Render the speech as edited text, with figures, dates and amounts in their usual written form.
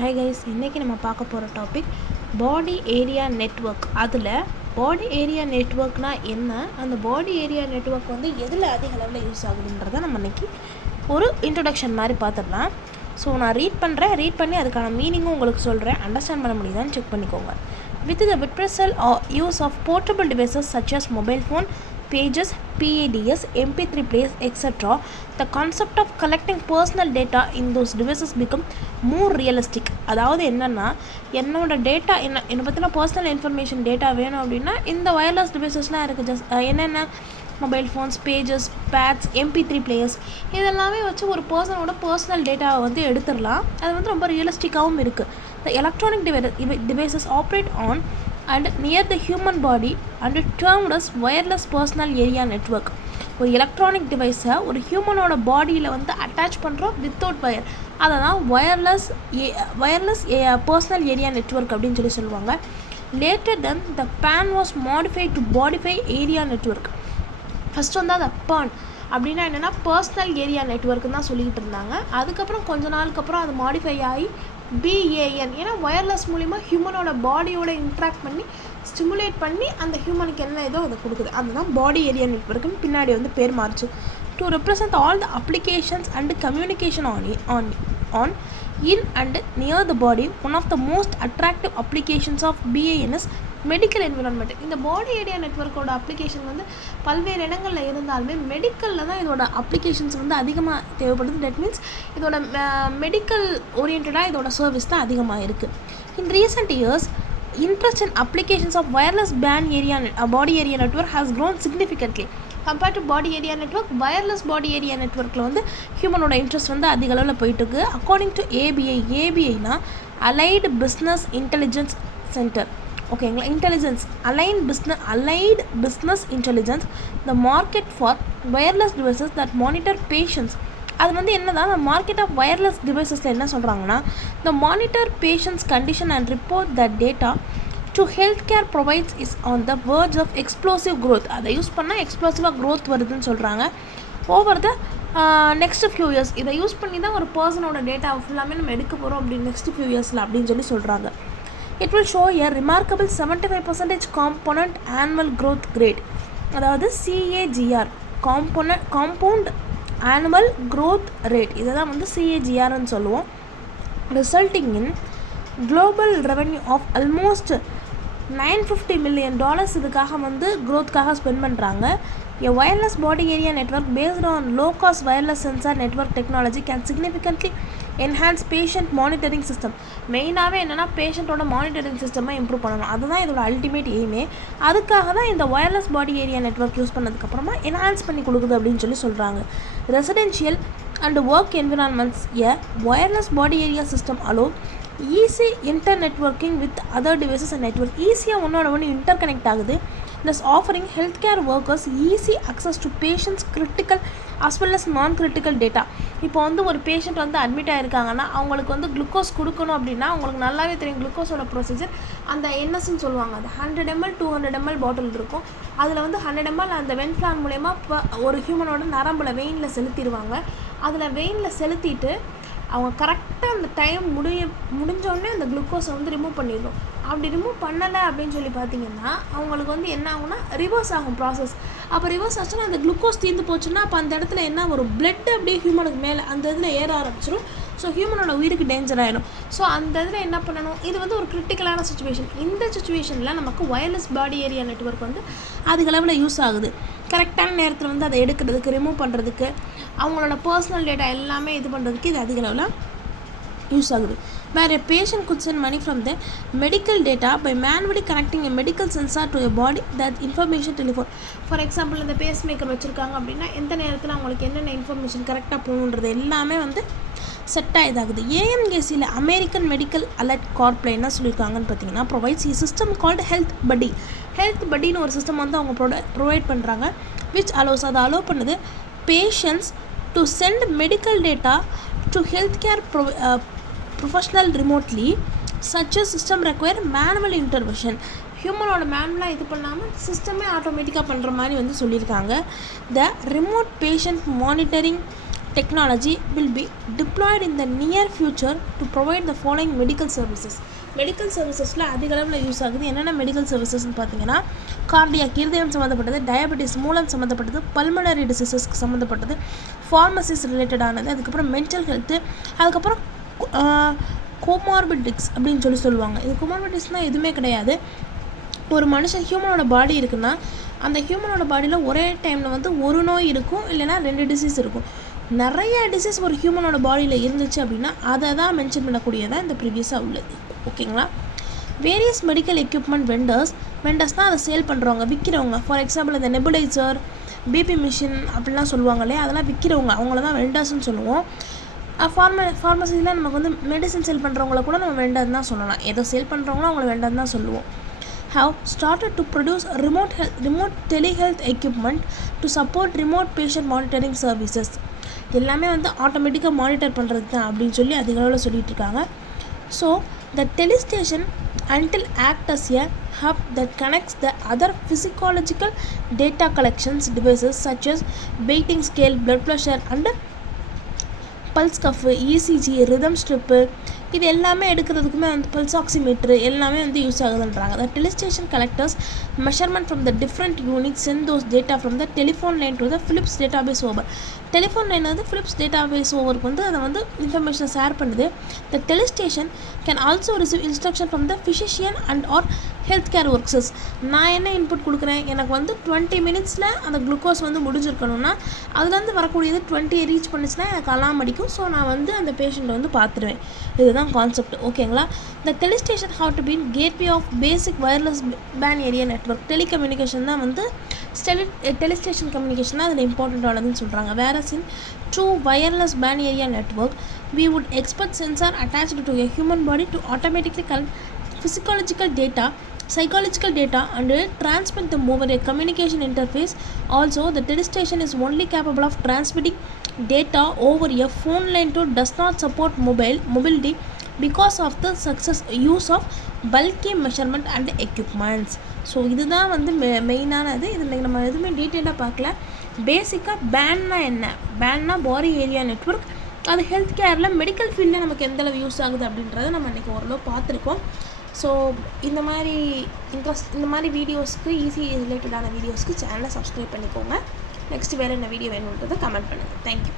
Hi guys, இன்றைக்கி நம்ம பார்க்க போகிற டாபிக் பாடி ஏரியா நெட்வொர்க். அதில் பாடி ஏரியா நெட்வொர்க்னால் என்ன, அந்த பாடி ஏரியா நெட்வொர்க் வந்து எதில் அதிக அளவில் யூஸ் ஆகுதுன்றதை நம்ம இன்றைக்கி ஒரு இன்ட்ரொடக்ஷன் மாதிரி பார்த்துடலாம். ஸோ நான் ரீட் பண்ணி அதுக்கான மீனிங்கும் உங்களுக்கு சொல்கிறேன். அண்டர்ஸ்டாண்ட் பண்ண முடியுதான்னு செக் பண்ணிக்கோங்க. With the beneficial use of portable devices such as mobile phone, pages, PADS, MP3 players, etc., the concept of collecting personal data in those devices become more realistic. அதாவது என்னென்னா, என்னோட data என்னை பற்றின personal information data வேணும் அப்படின்னா இந்த wireless டிவைசஸ்லாம் இருக்குது. என்னென்ன mobile phones, pages, pads, MP3 players, இதெல்லாமே வச்சு ஒரு பர்சனோட பர்சனல் டேட்டாவை வந்து எடுத்துடலாம். அது வந்து ரொம்ப ரியலிஸ்டிக்காகவும் இருக்குது. The electronic devices operate on and near the human body and termed as wireless personal area network. ஒரு எலக்ட்ரானிக் டிவைஸை ஒரு ஹியூமனோட பாடியில் வந்து அட்டாச் பண்ணுறோம் வித்தவுட் வயர், அதை தான் வயர்லெஸ் பர்சனல் ஏரியா நெட்வொர்க் அப்படின்னு சொல்லுவாங்க. Later then the PAN was modified to body area network. First வந்து அதை பான் அப்படின்னா என்னென்னா பர்சனல் ஏரியா நெட்வொர்க்குன்னு தான் சொல்லிக்கிட்டு இருந்தாங்க. அதுக்கப்புறம் கொஞ்ச நாளுக்கு அப்புறம் அது மாடிஃபை ஆகி BAN, ஏன்னா வயர்லெஸ் மூலிமா ஹியூமனோட பாடியோட இன்ட்ராக்ட் பண்ணி ஸ்டிமுலேட் பண்ணி அந்த ஹியூமனுக்கு என்ன ஏதோ அதை கொடுக்குது. அதுதான் பாடி ஏரியா நெட்வொர்க்குன்னு பின்னாடி வந்து பேர் மாறிச்சு. To represent all the applications and communication on in and near the body, one of the most attractive applications of BAN is medical environment. இந்த பாடி ஏரியா நெட்வொர்க்கோட அப்ளிகேஷன் வந்து பல்வேறு இடங்களில் இருந்தாலுமே மெடிக்கலில் தான் இதோட அப்ளிகேஷன்ஸ் வந்து அதிகமாக தேவைப்படுது. தட் மீன்ஸ் இதோட மெடிக்கல் ஓரியன்டாக இதோட சர்வீஸ் தான் அதிகமாக இருக்குது. இன் recent years interest in applications of wireless body area network has grown significantly. Compared to body area network, wireless body area networkல வந்து ஹியூமனோட இன்ட்ரெஸ்ட் வந்து அதிக அளவில் போயிட்டுருக்கு. அக்கார்டிங் டு ABIனா அலைடு பிஸ்னஸ் இன்டெலிஜென்ஸ் சென்டர், ஓகேங்களா? Intelligence allied business intelligence, the market for wireless devices that monitor patients. அது வந்து என்னதான் மார்க்கெட் ஆஃப் வயர்லெஸ் டிவைசஸில் என்ன சொல்கிறாங்கன்னா, the monitor patients condition and report the data to health care provides is on the verge of explosive growth. அதை யூஸ் பண்ணால் எக்ஸ்ப்ளோசிவாக க்ரோத் வருதுன்னு சொல்கிறாங்க. Over the next few years இதை யூஸ் பண்ணி தான் ஒரு பர்சனோட டேட்டா ஃபுல்லாமே நம்ம எடுக்க போகிறோம் அப்படின்னு நெக்ஸ்ட் ஃபியூ இயர்ஸில் அப்படின்னு சொல்கிறாங்க. It will show a remarkable 75% component annual growth rate, அதாவது CAGR, compound annual growth rate, இதை தான் வந்து CAGRன்னு சொல்லுவோம். Resulting in global revenue of almost $950 million இதுக்காக வந்து க்ரோத்காக ஸ்பெண்ட் பண்ணுறாங்க. A wireless body area network based on low-cost wireless sensor network technology can significantly enhance patient monitoring system. மெயினாகவே என்னென்னா பேஷண்ட்டோட மானிட்டரிங் சிஸ்டமாக இம்ப்ரூவ் பண்ணணும், அதுதான் இதோட அல்டிமேட் எய்மே. அதுக்காக தான் இந்த wireless body area network use பண்ணதுக்கப்புறமா என்ஹான்ஸ் பண்ணி கொடுக்குது அப்படின்னு சொல்கிறாங்க. Residential and work environments a wireless body area system allow easy internetworking with other devices and network. ஈஸியாக ஒன்று இன்டர் கனெக்ட் ஆகுது. thus offering healthcare workers easy access to patients' critical as well as non-critical data. இப்போ வந்து ஒரு patient வந்து admit ஆகிருக்காங்கன்னா அவங்களுக்கு வந்து glucose கொடுக்கணும் அப்படின்னா அவங்களுக்கு நல்லாவே தெரியும் குளுக்கோஸோட ப்ரொசீஜர். அந்த NSன்னு சொல்லுவாங்க, அது 100 ml 200 ml பாட்டில் இருக்கும். அதில் வந்து 100 ml அந்த வென்ஃப்ளான் மூலயமா ஒரு ஹியூமனோட நரம்பில் வெயினில் செலுத்திடுவாங்க. அதில் வெயினில் செலுத்திட்டு அவங்க கரெக்டாக அந்த டைம் முடிஞ்சோடனே அந்த குளுக்கோஸை வந்து ரிமூவ் பண்ணிடணும். அப்படி ரிமூவ் பண்ணலை அப்படின்னு சொல்லி பார்த்தீங்கன்னா அவங்களுக்கு வந்து என்ன ஆகும்னா ரிவர்ஸ் ஆகும் ப்ராசஸ். அப்போ ரிவர்ஸ் ஆச்சுன்னா அந்த குளுக்கோஸ் தீர்ந்து போச்சுன்னா அப்போ அந்த இடத்துல என்ன ஒரு பிளட் அப்படியே ஹியூமனுக்கு மேலே அந்த இதில் ஏற ஆரம்பிச்சிடும். ஸோ ஹியூமனோட உயிருக்கு டேஞ்சர் ஆகிடும். ஸோ அந்த இதில் என்ன பண்ணணும், இது வந்து ஒரு கிரிட்டிக்கலான சுச்சுவேஷன். இந்த சுச்சுவேஷனில் நமக்கு வயர்லெஸ் பாடி ஏரியா நெட்வொர்க் வந்து அதிக அளவில் யூஸ் ஆகுது. கரெக்டான நேரத்தில் வந்து அதை எடுக்கிறதுக்கு, ரிமூவ் பண்ணுறதுக்கு, அவங்களோட பர்சனல் டேட்டா எல்லாமே இது பண்ணுறதுக்கு இது அதிக அளவில் யூஸ் ஆகுது. Where a patient could send money from the medical data by manually connecting a medical sensor to a body that information telephone. For example, இந்த பேஸ் மேக்கர் வச்சுருக்காங்க அப்படின்னா எந்த நேரத்தில் அவங்களுக்கு என்னென்ன இன்ஃபர்மேஷன் கரெக்டாக போகணுன்றது எல்லாமே வந்து செட்டாக இதாகுது. AMGCயில் அமெரிக்கன் மெடிக்கல் அலர்ட் கார்ப்ல என்ன சொல்லியிருக்காங்கன்னு பார்த்தீங்கன்னா, provides a system called health பட்டின்னு ஒரு சிஸ்டம் வந்து அவங்க ப்ரொவைட் பண்ணுறாங்க. விச் அலோஸ், அதை அலோவ் பண்ணுது patients to send medical data to health care professional remotely. Such a system require manual intervention. ஹியூமனோட மேனுவலாக இது பண்ணாமல் சிஸ்டமே ஆட்டோமேட்டிக்காக பண்ணுற மாதிரி வந்து சொல்லியிருக்காங்க. The remote patient monitoring technology will be deployed in the near future to provide the following medical services. Medical சர்வீசஸில் அதிக அளவில் யூஸ் ஆகுது. என்னென்ன மெடிக்கல் சர்வீசஸ்ன்னு பார்த்தீங்கன்னா, கார்டியாக் இருதயம் சம்மந்தப்பட்டது, டயபெட்டிஸ் மூலம் சம்மந்தப்பட்டது, பல்மனரி டிசீசஸ்க்கு சம்மந்தப்பட்டது, ஃபார்மசிஸ் ரிலேட்டடானது, அதுக்கப்புறம் மென்டல் ஹெல்த்து, அதுக்கப்புறம் கோமார்பிடிக்ஸ் அப்படின்னு சொல்லுவாங்க. இது கோமார்பிடிக்ஸ்னால் எதுவுமே கிடையாது. ஒரு மனுஷன் ஹியூமனோட பாடி இருக்குன்னா அந்த ஹியூமனோட பாடியில் ஒரே டைமில் வந்து ஒரு நோய் இருக்கும், இல்லைனா 2 டிசீஸ் இருக்கும். நிறைய டிசீஸ் ஒரு ஹியூமனோட பாடியில் இருந்துச்சு அப்படின்னா அதை தான் மென்ஷன் பண்ணக்கூடியதான் இந்த ப்ரீவியஸாக உள்ளது. ஓகேங்களா? வேரியஸ் மெடிக்கல் எக்யூப்மெண்ட் வெண்டர்ஸ்னால் அதை சேல் பண்ணுறவங்க, விற்கிறவங்க. ஃபார் எக்ஸாம்பிள் இந்த நெபுலைசர், பிபி மிஷின் அப்படிலாம் சொல்லுவாங்க இல்லையா, அதெல்லாம் விற்கிறவங்க, அவங்கள தான் வெண்டர்ஸ்ன்னு சொல்லுவோம். ஃபார்மசியில் நமக்கு வந்து மெடிசன் சேல் பண்ணுறவங்கள கூட நம்ம வெண்டர் தான் சொல்லலாம். ஏதோ சேல் பண்ணுறவங்களும் அவங்கள வெண்டர் தான் சொல்லுவோம். have started to produce remote telehealth equipment to support remote patient monitoring services. எல்லாமே வந்து ஆட்டோமேட்டிக்காக மானிட்டர் பண்ணுறது தான் அப்படின்னு சொல்லி அதிக அளவில் சொல்லிட்டு இருக்காங்க. So the telestation until act as a hub that connects the other physiological data collections devices such as weighting scale, blood pressure and pulse cuff, ECG, rhythm strip, இது எல்லாமே எடுக்கிறதுக்குமே வந்து பல்ஸ் ஆக்சிமீட்ரு எல்லாமே வந்து யூஸ் ஆகுதுன்றாங்க. The telestation collectors measurement from the different unit send those data from the telephone line to the Philips database over. Telephone line வந்து Philips database ஓவருக்கு வந்து அதை வந்து இன்ஃபர்மேஷனை ஷேர் பண்ணுது. The telestation can also receive instruction from the physician and or health care workers. நான் என்ன input கொடுக்குறேன், எனக்கு வந்து 20 மினிட்ஸில் அந்த குளுக்கோஸ் வந்து முடிஞ்சிருக்கணும்னா அதுலேருந்து வரக்கூடியது 20 ரீச் பண்ணிச்சுன்னா எனக்கு அலாம் அடிக்கும். ஸோ நான் வந்து அந்த பேஷண்ட்டை வந்து பார்த்துருவேன். இதுதான் கான்செப்ட். ஓகேங்களா? The telestation have to been gateway of basic wireless PAN area network. Telecommunication தான் வந்து டெலிஸ்டேஷன் கம்யூனிகேஷன் தான் அதில் இம்பார்ட்டண்ட்டானதுன்னு சொல்கிறாங்க. Whereas in true wireless band area network we would expect sensor attached to a human body to automatically collect physiological data, psychological data and transmit them over a communication interface. Also the telestation is only capable of transmitting data over a phone line to does not support mobility because of the success use of bulky measurement and equipments. So இதுதான் வந்து மெயினானது. இதில் நம்ம எதுவுமே டீட்டெயிலாக பார்க்கல. பேசிக்காக பேன்னா என்ன, பேன்னா பாடி area network, அது ஹெல்த் கேரில் மெடிக்கல் ஃபீல்டில் நமக்கு எந்தளவு யூஸ் ஆகுது அப்படின்றத நம்ம இன்றைக்கி ஓரளவு பார்த்துருக்கோம். ஸோ இந்த மாதிரி வீடியோஸ்க்கு ஈஸி ரிலேட்டடான வீடியோஸ்க்கு சேனலை சப்ஸ்கிரைப் பண்ணிக்கோங்க. நெக்ஸ்ட் வேறு என்ன வீடியோ வேணுன்றதை கமெண்ட் பண்ணுங்கள். தேங்க்யூ.